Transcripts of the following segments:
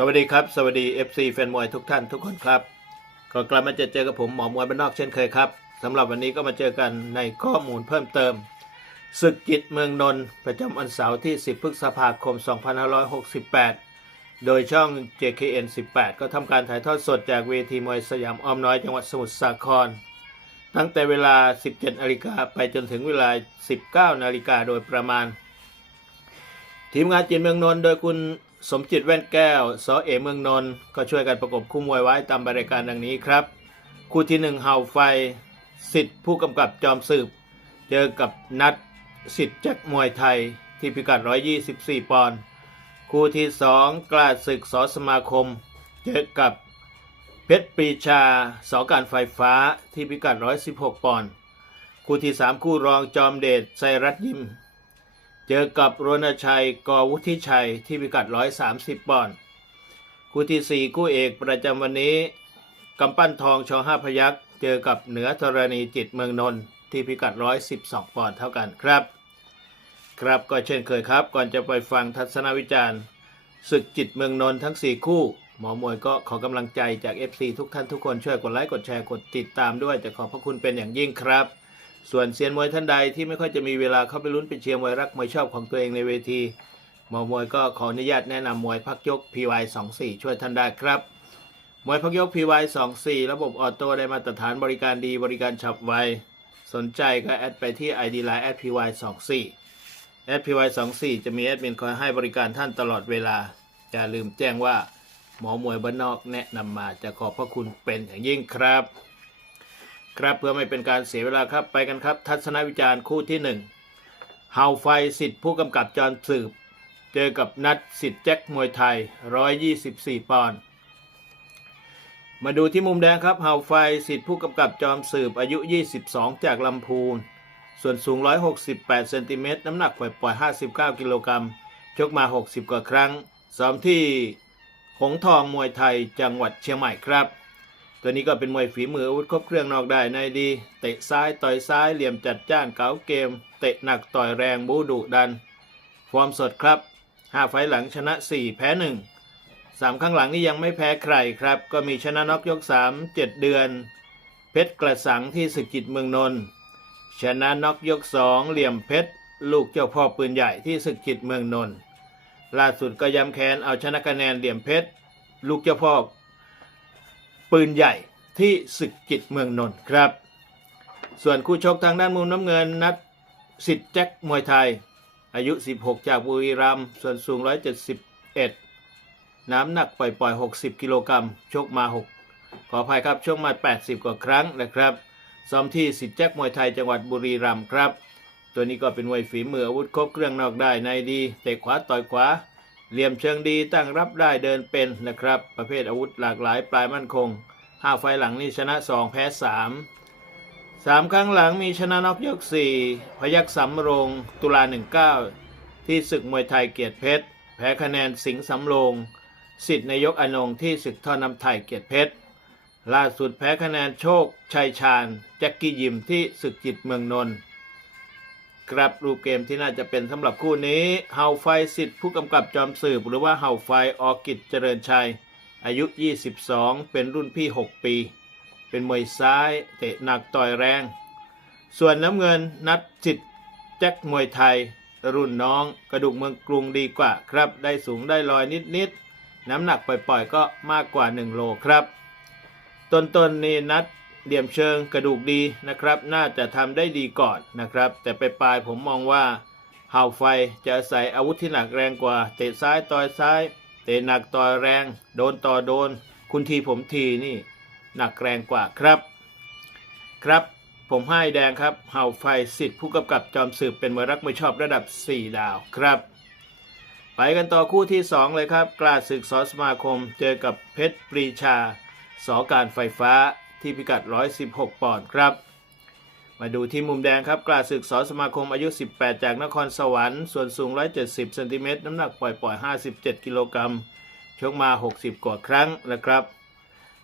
สวัสดีครับ สวัสดี FC แฟนมวยทุกท่านทุกคนครับ ก็กลับมาเจอเจอกับผมหมอมวยบ้านนอกเช่นเคยครับสำหรับวันนี้ก็มาเจอกันในข้อมูลเพิ่มเติมศึกจิตเมืองนนท์ประจำวันเสาร์ที่ 10 พฤษภาคม 2568 โดยช่อง JKN 18 ก็ทำการถ่ายทอดสดจากเวทีมวยสยามอ้อมน้อยจังหวัดสมุทรสาคร ตั้งแต่เวลา 17นาฬิกาไปจนถึงเวลา 19นาฬิกาโดยประมาณ ทีมงานจิตเมืองนนท์โดยคุณ สมจิตแว่นแก้วสอเอเมืองนนท์ก็ช่วยกันประกบคู่มวยไว้ตามรายการดังนี้ครับ คู่ที่หนึ่งเห่าไฟ สิทธิ์ผู้กำกับจอมสืบ เจอกับนัดสิทธิ์แจ็คมวยไทยที่พิกัด 124 ปอนด์คู่ที่สองกล้าศึกสอสมาคม เจอกับเพชรปรีชาสอการไฟฟ้าที่พิกัด 116 ปอนด์คู่ที่สามคู่รองจอมเดชไซรัตยิม เจอกับรณชัยกวุฒิชัยที่พิกัด 130 ปอนด์คู่ที่ 4 คู่เอกประจำวันนี้กำปั้นทองชอห้าพยักษ์เจอกับเหนือธรณีจิตเมืองนนท์ที่พิกัด 112 ปอนด์เท่ากันครับ ครับก็เช่นเคยครับ ก่อนจะไปฟังทัศนวิจารณ์ศึกจิตเมืองนนท์ทั้ง 4 คู่ หมอมวยก็ขอกำลังใจจาก FC ทุกท่านทุกคนช่วยกดไลค์กดแชร์กดติดตามด้วยจะขอบพระคุณเป็นอย่างยิ่งครับ ส่วนเซียนมวยท่านใดที่ไม่ค่อยจะมีเวลาเข้าไปลุ้นไปเชียร์มวยรักมวยชอบของตัวเองในเวทีหมอมวยก็ขออนุญาตแนะนำมวยพักยก PY 24 ช่วยท่านได้ครับ มวยพักยก PY 24 ระบบออโต้ได้มาตรฐานบริการดีบริการฉับไว สนใจก็แอดไปที่ ID Line PY 24 PY 24 จะมีแอดมินคอยให้บริการท่านตลอดเวลา อย่าลืมแจ้งว่าหมอมวยบ้านนอกแนะนำมาจะขอบพระคุณเป็นอย่างยิ่งครับ ครับเพื่อไม่เป็นการเสียเวลาครับไปกันครับ ทัศนวิจารณ์คู่ที่หนึ่งเฮาไฟสิทธิ์ผู้กำกับจอมสืบ เจอกับนัดสิทธิ์แจ็คมวยไทย 124 ปอนด์มาดูที่มุมแดงครับเฮาไฟสิทธิ์ผู้กำกับจอมสืบอายุ 22 จากลำพูน ส่วนสูง 168 เซนติเมตรน้ำหนักปล่อยๆ 59 กิโลกรัมชกมา 60 กว่าครั้งซ้อมที่หงทองมวยไทยจังหวัดเชียงใหม่ครับ ตัวนี้ก็เป็นมวยฝีมืออาวุธครบเครื่องนอกได้ในดี เตะซ้ายต่อยซ้ายเหลี่ยมจัดจ้านเก๋าเกม เตะหนักต่อยแรงบูดุดัน ฟอร์มสดครับ 5 ไฟหลังชนะ 4 แพ้ 1 3 ข้างหลังนี่ยังไม่แพ้ใครครับ ก็มีชนะน็อกยก 3 7 เดือน เพชรกระสังที่สึกจิตเมืองนนท์ชนะน็อกยก 2 เหลี่ยมเพชรลูกเจ้าพ่อปืนใหญ่ที่สึกจิตเมืองนนท์ล่าสุดก็ย้ำแค้นเอาชนะคะแนนเหลี่ยมเพชรลูกเจ้าพ่อ ปืนใหญ่ที่ศึกจิตเมืองนนท์ครับ ส่วนคู่ชกทางด้านมุมน้ำเงินนัดสิทธิ์แจ็คมวยไทย อายุ 16 จากบุรีรัมย์ส่วนสูง 171 น้ำหนักปล่อยๆ 60 กิโลกรัมชกมา 6 ขออภัยครับชกมา 80 กว่าครั้งนะครับซ้อมที่สิทธิ์แจ็คมวยไทยจังหวัดบุรีรัมย์ครับ ตัวนี้ก็เป็นมวยฝีมืออาวุธครบเครื่องนอกได้ในดีเตะขวาต่อยขวา เหลี่ยมเชิงดีตั้งรับได้เดินเป็นนะครับ ประเภทอาวุธหลากหลายปลายมั่นคงห้าไฟหลังนี่ชนะ 2 แพ้ 3 3 ครั้งหลังมีชนะน็อกยก 4 พยักสำโรง ตุลา 19 ที่ศึกมวยไทยเกียรติเพชร แพ้คะแนนสิงห์สำโรงสิทธิ์นายกอนงที่ศึกท่อน้ำไทยเกียรติเพชร ล่าสุดแพ้คะแนนโชคชัยชาญแจ็คกี้ยิมที่ศึกจิตเมืองนนท์ ครับรูปเกมที่น่าจะเป็นสำหรับคู่นี้เฮาไฟสิทธิ์ผู้กำกับจอมสืบ หรือว่าเฮาไฟออกิจเจริญชัย อายุ 22 เป็นรุ่นพี่ 6 ปี เป็นมวยซ้ายเตะหนักต่อยแรง ส่วนน้ำเงินนัดสิทธิ์แจ็คมวยไทย รุ่นน้องกระดูกเมืองกรุงดีกว่าครับ ได้สูงได้ลอยนิดๆน้ำหนักปล่อยๆก็มากกว่า 1 โลครับ ต้นๆนี่นัด เหลี่ยมเชิงกระดูกดีนะครับ น่าจะทำได้ดีก่อนนะครับ แต่ไปปลายผมมองว่าเห่าไฟจะอาศัยอาวุธที่หนักแรงกว่า เตะซ้ายต่อยซ้าย เตะหนักต่อยแรง โดนต่อโดน คุณทีผมทีนี่ หนักแรงกว่าครับ ครับ ผมให้แดงครับเห่าไฟสิทธิ์ผู้กำกับจอมสืบเป็นมวยรักมวยชอบระดับ 4 ดาวครับ ไปกันต่อคู่ที่ 2 เลยครับ กล้าศึกสอสมาคม เจอกับเพชรปรีชาสอการไฟฟ้า ที่พิกัด 116 ปอนด์ครับ มาดูที่มุมแดงครับกล้าศึกสอสมาคมอายุ 18 จากนครสวรรค์ ส่วนสูง 170เซนติเมตรน้ำหนักปล่อยๆ 57 กิโลกรัมชกมา 60 กว่าครั้งนะครับ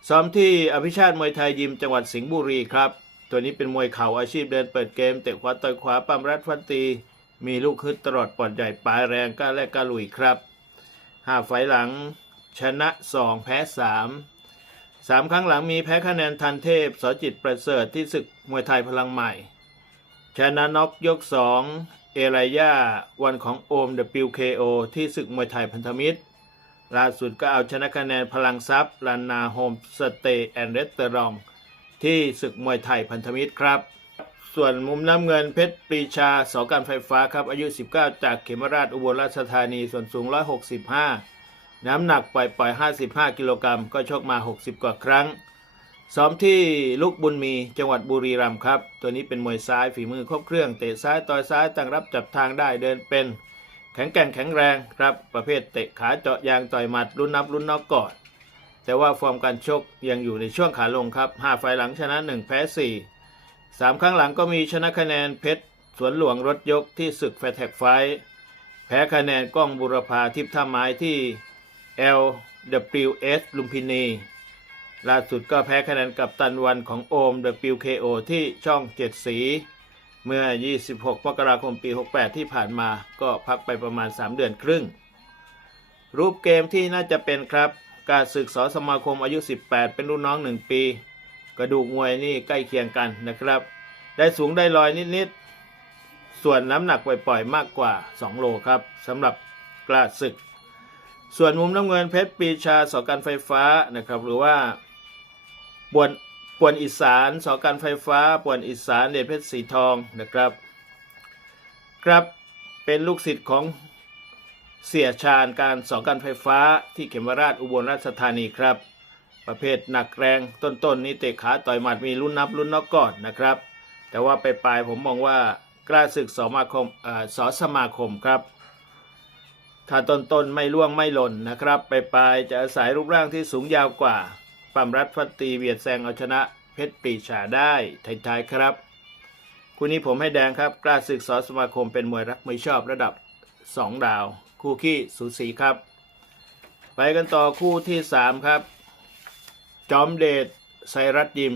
ซ้อมที่อภิชาติมวยไทยยิมจังหวัดสิงห์บุรีครับ ตัวนี้เป็นมวยเข่าอาชีพเดินเปิดเกม เตะขวาต่อยขวาปั้มรัดฟันตี มีลูกฮึดตลอดปอดใหญ่ปลายแรงกล้าแลกกล้าลุยครับหาไฟหลังชนะ 2 แพ้ 3 3ครั้งหลังมีแพ้คะแนนทันเทพสจิตประเสริฐที่ศึกมวยไทยพลังใหม่ชนะน็อกยก 2 เอรายาวันของโอม WKO ที่ศึกมวยไทยพันธมิตร ล่าสุดก็เอาชนะคะแนนพลังทรัพย์ลานาโฮมสเตย์แอนด์เรสเตอรองที่ศึกมวยไทยพันธมิตรครับ ส่วนมุมน้ำเงินเพชรปรีชาสอการไฟฟ้าครับ อายุ 19 จากเขมราชอุบลราชธานีส่วนสูง 165 น้ำหนักปล่อยปล่อย 55 กิโลกรัมก็ชกมา 60 กว่าครั้ง ซ้อมที่ลูกบุญมีจังหวัดบุรีรัมย์ครับ ตัวนี้เป็นมวยซ้ายฝีมือครบเครื่อง เตะซ้ายต่อยซ้ายตั้งรับจับทางได้เดินเป็น แข็งแกร่งแข็งแรงครับ ประเภทเตะขาเจาะยางต่อยหมัดรุ่นนับรุ่นนอกก่อน แต่ว่าฟอร์มการชกยังอยู่ในช่วงขาลงครับ 5 ไฟหลังชนะ 1 แพ้ 4 3 ครั้งหลังก็มีชนะคะแนนเพชรสวนหลวงรถยกที่ศึกแฟร์แท็กไฟ แพ้คะแนนก้องบุรพาทิพย์ท่าไม้ที่ LWS ลุมพินี ล่าสุดก็แพ้คะแนนกับตันวันของโอม WKO ที่ช่องเจ็ดสี เมื่อ 26 มกราคมปี 68 ที่ผ่านมาก็พักไปประมาณ 3 เดือนครึ่ง รูปเกมที่น่าจะเป็นครับ การศึกษอสมาคมอายุ 18 เป็นรุ่นน้อง 1 ปี กระดูกมวยนี่ใกล้เคียงกันนะครับ ได้สูงได้ลอยนิดๆ ส่วนน้ำหนักปล่อยๆมากกว่า 2 โลครับสำหรับกล้าศึก ส่วนมุมน้ำเงินเพชรปีชาสอการไฟฟ้านะครับ หรือว่าปวนปวนอีสานสอการไฟฟ้าปวนอีสานเดชเพชรสีทองนะครับ ครับเป็นลูกศิษย์ของเสียชาญการสอการไฟฟ้าที่เขมราชอุบลราชธานีครับ ประเภทหนักแรงต้นๆนนี้เตะขาต่อยหมัดมีรุ่นนับรุ่นนอกก่อนนะครับ แต่ว่าไปปลายผมมองว่ากล้าศึกสมาคมอ่อสอสมาคมครับ ถ้าต้นๆไม่ล่วงไม่หล่นนะครับ ไปปลายๆจะอาศัยรูปร่างที่สูงยาวกว่าปั๊มรัดฟัดตีเบียดแซงเอาชนะเพชรปีชาได้ท้ายๆครับคู่นี้ผมให้แดงครับ กล้าศึกสอสมาคมเป็นมวยรักมวยชอบระดับ 2 ดาว คู่ขี้สูสีครับ ไปกันต่อคู่ที่ 3 ครับ จอมเดชไซรัตยิม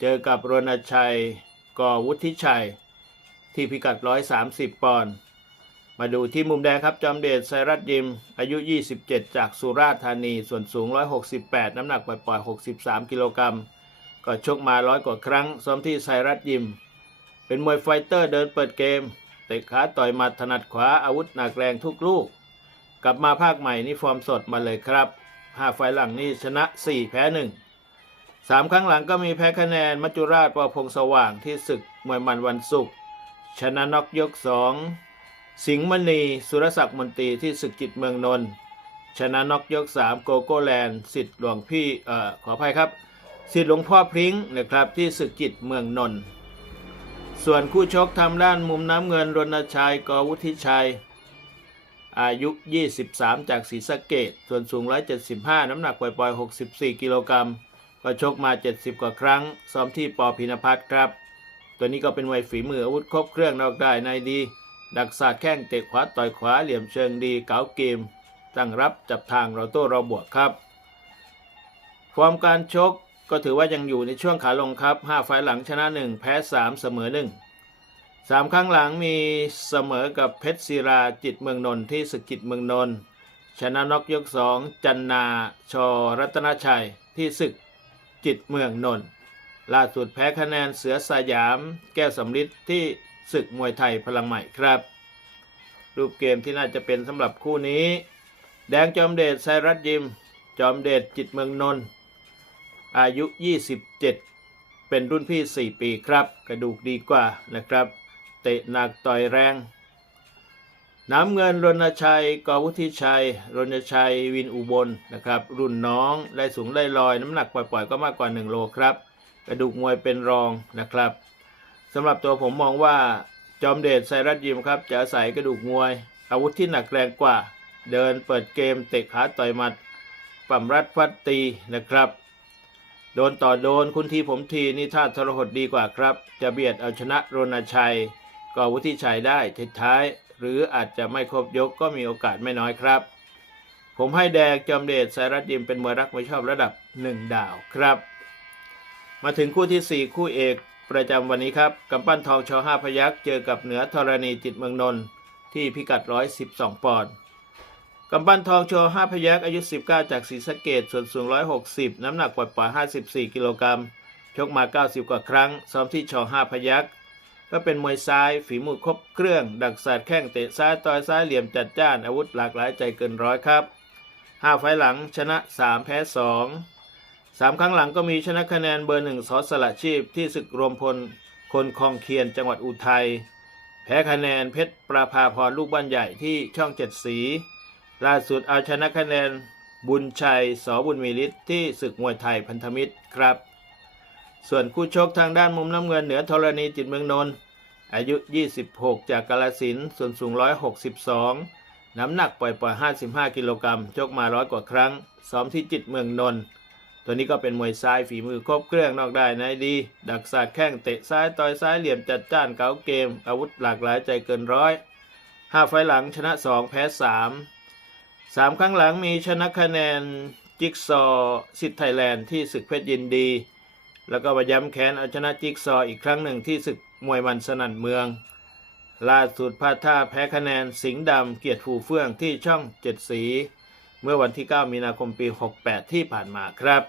เจอกับรณชัยกอวุฒิชัย ที่พิกัด 130 ปอนด์ มาดูที่มุมแดงครับจอมเดชไซรัตยิม อายุ 27 จากสุราษฎร์ธานี ส่วนสูง 168 น้ำหนักปล่อยๆ63 กิโลกรัม ก็ชกมาร้อยกว่าครั้ง ซ้อมที่ไซรัตยิม เป็นมวยไฟเตอร์เดินเปิดเกม เตะขาต่อยมัดถนัดขวาอาวุธหนักแรงทุกลูก กลับมาภาคใหม่นี่ฟอร์มสดมาเลยครับ 5 ไฟหลังนี่ชนะ 4 แพ้ 1 3 ครั้งหลังก็มีแพ้คะแนนมัจจุราชปอพงษ์สว่างที่ศึกมวยมันวันศุกร์ชนะน็อกยก 2 สิงห์มณี สุรศักดิ์มนตรีที่ศึกจิตเมืองนนท์ชนะน็อกยก 3 โกโก้แลนด์สิทธิ์หลวงพี่เอ่อขออภัยครับสิทธิ์หลวงพ่อพริ้งนะครับที่ศึกจิตเมืองนนท์ส่วนคู่ชกทำด้านมุมน้ำเงินรณชัยกวุฒิชัย อายุ 23 จากศรีสะเกดส่วนสูง 175 น้ำหนักปล่อยๆ 64 กิโลกรัมก็ชกมา 70 กว่าครั้ง ซ้อมที่ปอพินพัฒน์ครับ ตัวนี้ก็เป็นมวยฝีมืออาวุธครบเครื่องนอกได้ในดี ดักศาสตร์แข้งเตะขวาต่อยขวาเหลี่ยมเชิงดีเก๋าเกม ตั้งรับจับทางเราโต้เราบวกครับ ฟอร์มการชกก็ถือว่ายังอยู่ในช่วงขาลงครับ 5 ไฟหลังชนะ 1 แพ้ 3 เสมอ 1 3 ครั้งหลังมีเสมอกับเพชรศิราจิตเมืองนนท์ที่สกกิจเมืองนนท์ชนะนอกยก 2 จันนาชอรัตนชัยที่ศึกจิตเมืองนนท์ล่าสุดแพ้คะแนนเสือสยาม แก้วสำลิดที่ศึกมวยไทยพลังใหม่ครับ รูปเกมที่น่าจะเป็นสำหรับคู่นี้ แดงจอมเดชไซรัตยิม จอมเดชจิตเมืองนนท์อายุ 27 เป็นรุ่นพี่ 4 ปีครับ กระดูกดีกว่านะครับ เตะหนักต่อยแรง น้ำเงินรณชัยกวุฒิชัย รณชัยวินอุบลนะครับ รุ่นน้องได้สูงได้ลอย น้ำหนักปล่อยๆ ก็มากกว่า 1 โลครับ กระดูกมวยเป็นรองนะครับสำหรับตัวผมมองว่า จอมเดชไซรัตยิมครับจะอาศัยกระดูกมวย อาวุธที่หนักแรงกว่า เดินเปิดเกมเตะขาต่อยหมัดปั่มรัดฟัดตีนะครับ โดนต่อโดนคุณทีผมทีนี่ท่าทรหดดีกว่าครับ จะเบียดเอาชนะโรณชัยกวุฒิชัยได้ท้าย หรืออาจจะไม่ครบยกก็มีโอกาสไม่น้อยครับ ผมให้แดงจอมเดชไซรัตยิมเป็นมวยรักไมวยชอบระดับ 1 ดาวครับ มาถึงคู่ที่ 4 คู่เอก ประจำวันนี้ครับกำปั้นทองชอห้าพยักเจอกับเหนือธรณีจิตเมืองนนท์ที่พิกัด 112 ปอนด์กำปั้นทองโชว์5พยักอายุ 19 จากศรีสะเกดส่วนสูง 160 น้ำหนักปล่อยๆ54 กิโลกรัมชกมา 90 กว่าครั้ง ซ้อมที่ชอ5พยักก็เป็นมวยซ้ายฝีมือครบเครื่อง ดักสาดแข้งเตะซ้ายต่อยซ้ายเหลี่ยมจัดจ้านอาวุธหลากหลายใจเกินร้อยครับ 5 ไฟหลังชนะ 3 แพ้ 2 3ครั้งหลังก็มีชนะคะแนนเบอร์หนึ่งสอสละชีพที่ศึกรวมพลคนคลองเคียนจังหวัดอุทัย แพ้คะแนนเพชรประภาพรลูกบ้านใหญ่ที่ช่องเจ็ดสีล่าสุดเอาชนะคะแนนบุญชัยสบุญมีฤทธิ์ที่ศึกมวยไทยพันธมิตรครับ ส่วนคู่ชกทางด้านมุมน้ำเงินเหนือธรณีจิตเมืองนนท์อายุ 26 จากกาลสินส่วนสูง 162 น้ำหนักปล่อยปล่อย55 กิโลกรัมชกมาร้อยกว่าครั้ง ซ้อมที่จิตเมืองนนท์ ตัวนี้ก็เป็นมวยซ้ายฝีมือครบเครื่องนอกได้ในดี ดักสาดแข้งเตะซ้ายต่อยซ้ายเหลี่ยมจัดจ้านเก๋าเกม อาวุธหลากหลายใจเกินร้อยห้าไฟหลังชนะ 2 แพ้3สามครั้งหลังมีชนะคะแนนจิกซอสิทธิ์ไทยแลนด์ที่ศึกเพชรยินดี แล้วก็มาย้ำแค้นเอาชนะจิกซออีกครั้งหนึ่งที่ศึกมวยมันสนั่นเมือง ล่าสุดพลาดท่าแพ้คะแนนสิงห์ดำเกียรติฟูเฟื่องที่ช่องเจ็ดสี เมื่อวันที่ 9 มีนาคมปี 68 ที่ผ่านมาครับ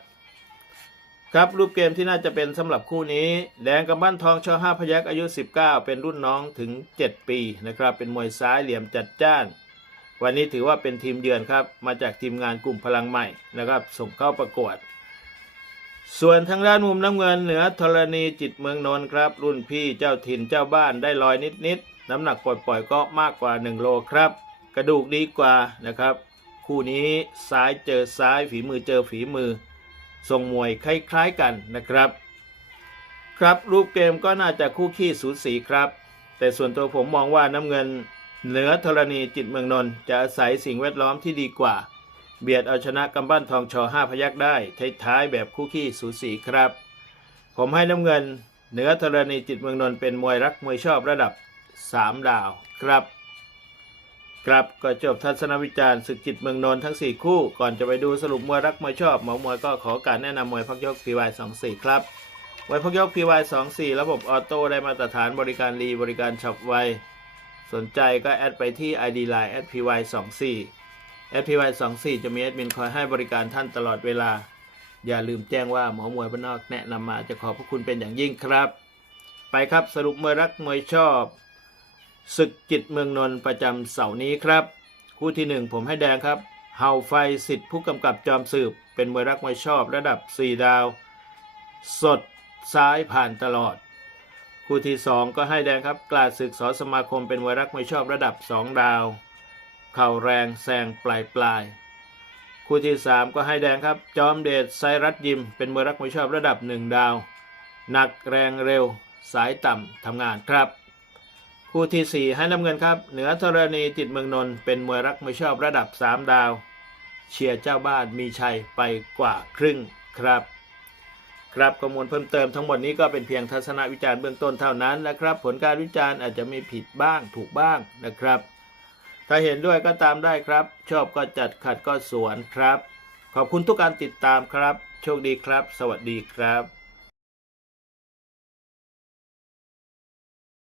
ครับรูปเกมที่น่าจะเป็นสำหรับคู่นี้ แดงกับบ้านทองชอห้าพยักอายุ 19 เป็นรุ่นน้องถึง 7 ปีนะครับ เป็นมวยซ้ายเหลี่ยมจัดจ้าน วันนี้ถือว่าเป็นทีมเยือนครับ มาจากทีมงานกลุ่มพลังใหม่นะครับ ส่งเข้าประกวด ส่วนทางด้านมุมน้ำเงินเหนือธรณีจิตเมืองนนท์ครับ รุ่นพี่เจ้าถิ่นเจ้าบ้านได้ลอยนิดๆน้ำหนักปล่อยๆก็มากกว่า 1 โลครับ กระดูกดีกว่านะครับ คู่นี้ซ้ายเจอซ้ายฝีมือเจอฝีมือ ทรงมวยคล้ายๆกันนะครับ ครับรูปเกมก็น่าจะคู่ขี้สูสีครับ แต่ส่วนตัวผมมองว่าน้ำเงินเหนือธรณีจิตเมืองนนท์จะอาศัยสิ่งแวดล้อมที่ดีกว่า เบียดเอาชนะกำปั้นทองชอห้าพยักได้ท้ายๆแบบคู่ขี้สูสีครับ ผมให้น้ำเงินเหนือธรณีจิตเมืองนนท์เป็นมวยรักมวยชอบระดับ 3 ดาวครับ ครับก็จบทัศนวิจารณ์ศึกจิตเมืองนนท์ทั้ง 4 คู่ ก่อนจะไปดูสรุปมวยรักมวยชอบหมอมวยก็ขอการแนะนำมวยพักยก PY 24 ครับมวยพักยก PY 24 ระบบออโต้ได้มาตรฐานบริการรีบริการฉับไว สนใจก็แอดไปที่ ID Line @py 24 @py 24 จะมีแอดมินคอยให้บริการท่านตลอดเวลา อย่าลืมแจ้งว่าหมอมวยบ้านนอกแนะนำมาจะขอบพระคุณเป็นอย่างยิ่งครับ ไปครับสรุปมวยรักมวยชอบ ศึกจิตเมืองนนท์ประจำเสาร์นี้ครับ คู่ที่หนึ่งผมให้แดงครับเฮาไฟสิทธิ์ผู้กำกับจอมสืบ เป็นมวยรักมวยชอบระดับ 4 ดาว สดซ้ายผ่านตลอด คู่ที่สองก็ให้แดงครับกลาดศึกสอสมาคมเป็นมวยรักมวยชอบระดับ 2 ดาว เข่าแรงแซงปลายปลายคู่ที่สามก็ให้แดงครับ จอมเดชไซรัตยิม เป็นมวยรักมวยชอบระดับ 1 ดาว หนักแรงเร็ว สายต่ำทำงานครับ คู่ที่ 4 ให้น้ำเงินครับ เหนือธรณีจิตเมืองนนท์เป็นมวยรักไมวยชอบระดับ 3 ดาว เชียร์เจ้าบ้านมีชัยไปกว่าครึ่งครับ ครับข้อมูลเพิ่มเติมทั้งหมดนี้ก็เป็นเพียงทัศนวิจารณ์เบื้องต้นเท่านั้นนะครับ ผลการวิจารณ์อาจจะมีผิดบ้างถูกบ้างนะครับ ถ้าเห็นด้วยก็ตามได้ครับ ชอบก็จัดขัดก็สวนครับ ขอบคุณทุกการติดตามครับ โชคดีครับ สวัสดีครับ